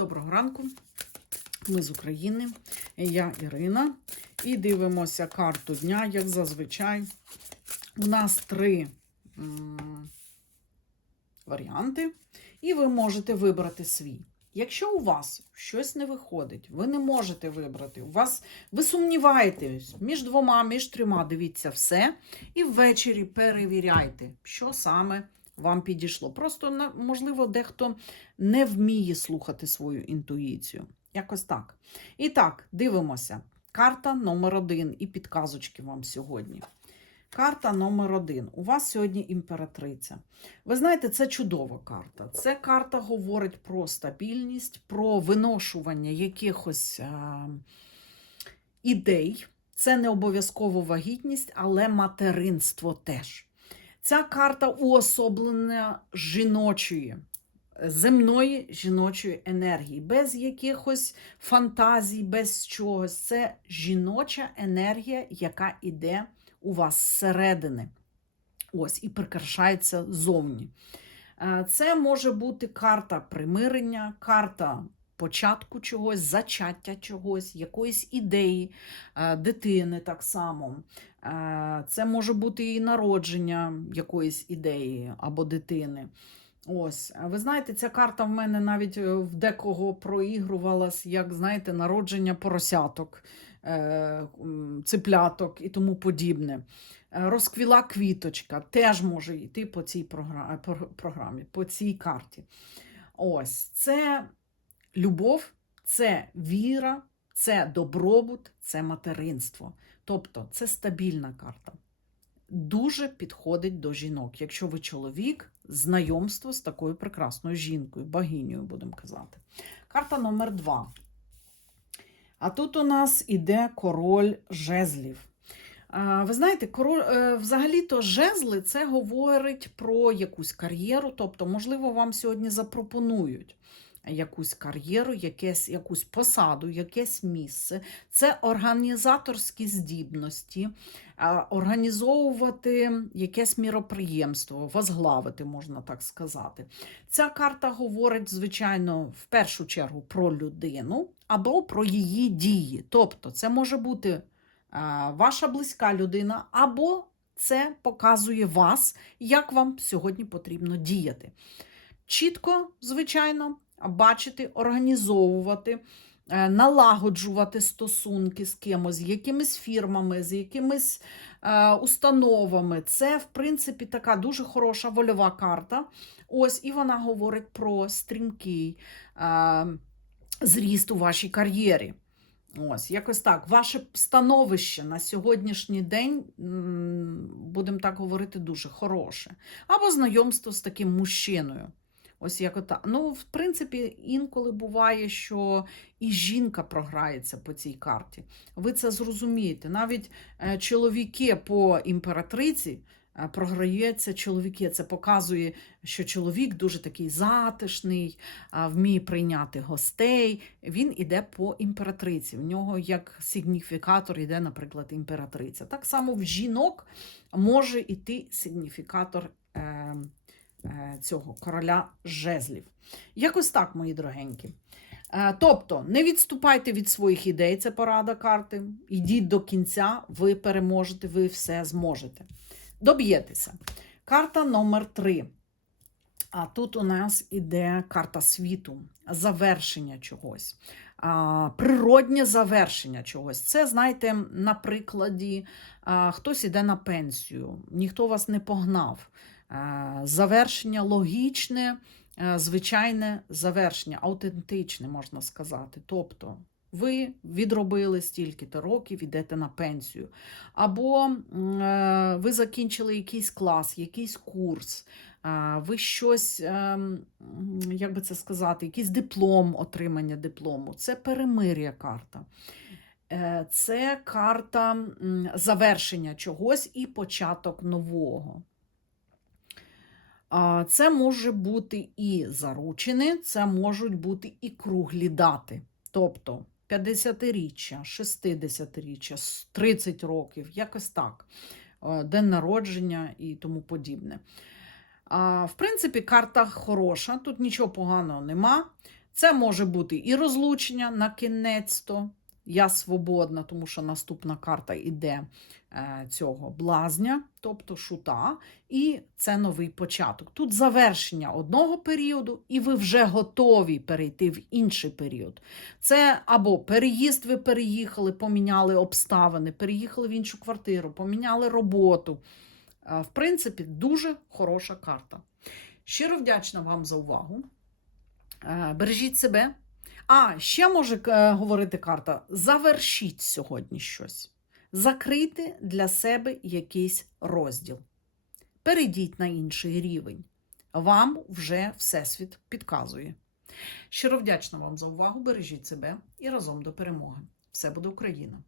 Доброго ранку. Ми з України. Я Ірина. І дивимося карту дня, як зазвичай. У нас три м, варіанти, і ви можете вибрати свій. Якщо у вас щось не виходить, ви не можете вибрати, у вас ви сумніваєтесь між двома, між трьома, дивіться все, і ввечері перевіряйте, що саме вам підійшло. Просто, можливо, дехто не вміє слухати свою інтуїцію. Якось так. І так, дивимося. Карта номер один і підказочки вам сьогодні. Карта номер один. У вас сьогодні імператриця. Ви знаєте, це чудова карта. Це карта говорить про стабільність, про виношування якихось а, ідей. Це не обов'язково вагітність, але материнство теж. Ця карта уособлення жіночої, земної жіночої енергії, без якихось фантазій, без чогось. Це жіноча енергія, яка йде у вас зсередини. Ось, і прикрашається зовні. Е, Це може бути карта примирення, карта початку чогось, зачаття чогось, якоїсь ідеї е, дитини так само. Е, Це може бути і народження якоїсь ідеї або дитини. Ось, ви знаєте, ця карта в мене навіть е, в декого проігрувалась, як знаєте, народження поросяток, ципляток і тому подібне. Розквіла квіточка, теж може йти по цій програ- пр- програмі, по цій карті. Ось, це любов, це віра, це добробут, це материнство. Тобто це стабільна карта. Дуже підходить до жінок. Якщо ви чоловік, знайомство з такою прекрасною жінкою, богинею, будемо казати. Карта номер два. А тут у нас іде король жезлів. Ви знаєте, король, е, взагалі-то жезли це говорить про якусь кар'єру, тобто, можливо, вам сьогодні запропонують якусь кар'єру, якесь, якусь посаду, якесь місце. Це організаторські здібності, організовувати якесь міроприємство, возглавити, можна так сказати. Ця карта говорить, звичайно, в першу чергу про людину або про її дії. Тобто, це може бути ваша близька людина, або це показує вас, як вам сьогодні потрібно діяти. Чітко, звичайно, бачити, організовувати, е, налагоджувати стосунки з кимось, з якимись фірмами, з якимись е, установами. Це, в принципі, така дуже хороша вольова карта. Ось, і вона говорить про стрімкий е, зріст у вашій кар'єрі. Ось, якось так. Ваше становище на сьогоднішній день, будемо так говорити, дуже хороше. Або знайомство з таким мужчиною. Ось як ота. Ну, в принципі, інколи буває, що і жінка програється по цій карті. Ви це зрозумієте. Навіть е, чоловіки по імператриці е, програються чоловіки. Це показує, що чоловік дуже такий затишний, вміє прийняти гостей. Він іде по імператриці. В нього як сигніфікатор йде, наприклад, імператриця. Так само в жінок може йти сигніфікатор. Е, цього короля жезлів. Якось так, мої дорогенькі. Е, Тобто, не відступайте від своїх ідей, це порада карти. Йдіть до кінця, ви переможете, ви все зможете. Доб'єтеся. Карта номер 3. А тут у нас іде карта світу, завершення чогось, природнє завершення чогось. Це, знаєте, на прикладі хтось іде на пенсію, ніхто вас не погнав. А, завершення логічне, звичайне завершення, аутентичне, можна сказати. Тобто ви відробили стільки-то років, йдете на пенсію. Або е, ви закінчили якийсь клас, якийсь курс, ви щось, як би це сказати, якийсь диплом, отримання диплому. Це перемир'я карта. Е, Це карта завершення чогось і початок нового. Це може бути і заручини, це можуть бути і круглі дати. Тобто 50-річчя, 60-річчя, 30 років, якось так. Е, День народження і тому подібне. В принципі, карта хороша, тут нічого поганого нема. Це може бути і розлучення на кінець-то. Я свободна, тому що наступна карта йде е, цього блазня, тобто шута, і це новий початок. Тут завершення одного періоду, і ви вже готові перейти в інший період. Це або переїзд, ви переїхали, поміняли обставини, переїхали в іншу квартиру, поміняли роботу. Е, В принципі, дуже хороша карта. Щиро вдячна вам за увагу. Е, Бережіть себе. А, ще може е, говорити карта: завершіть сьогодні щось. Закрийте для себе якийсь розділ. Перейдіть на інший рівень. Вам вже Всесвіт підказує. Щиро вдячна вам за увагу. Бережіть себе і разом до перемоги. Все буде Україна!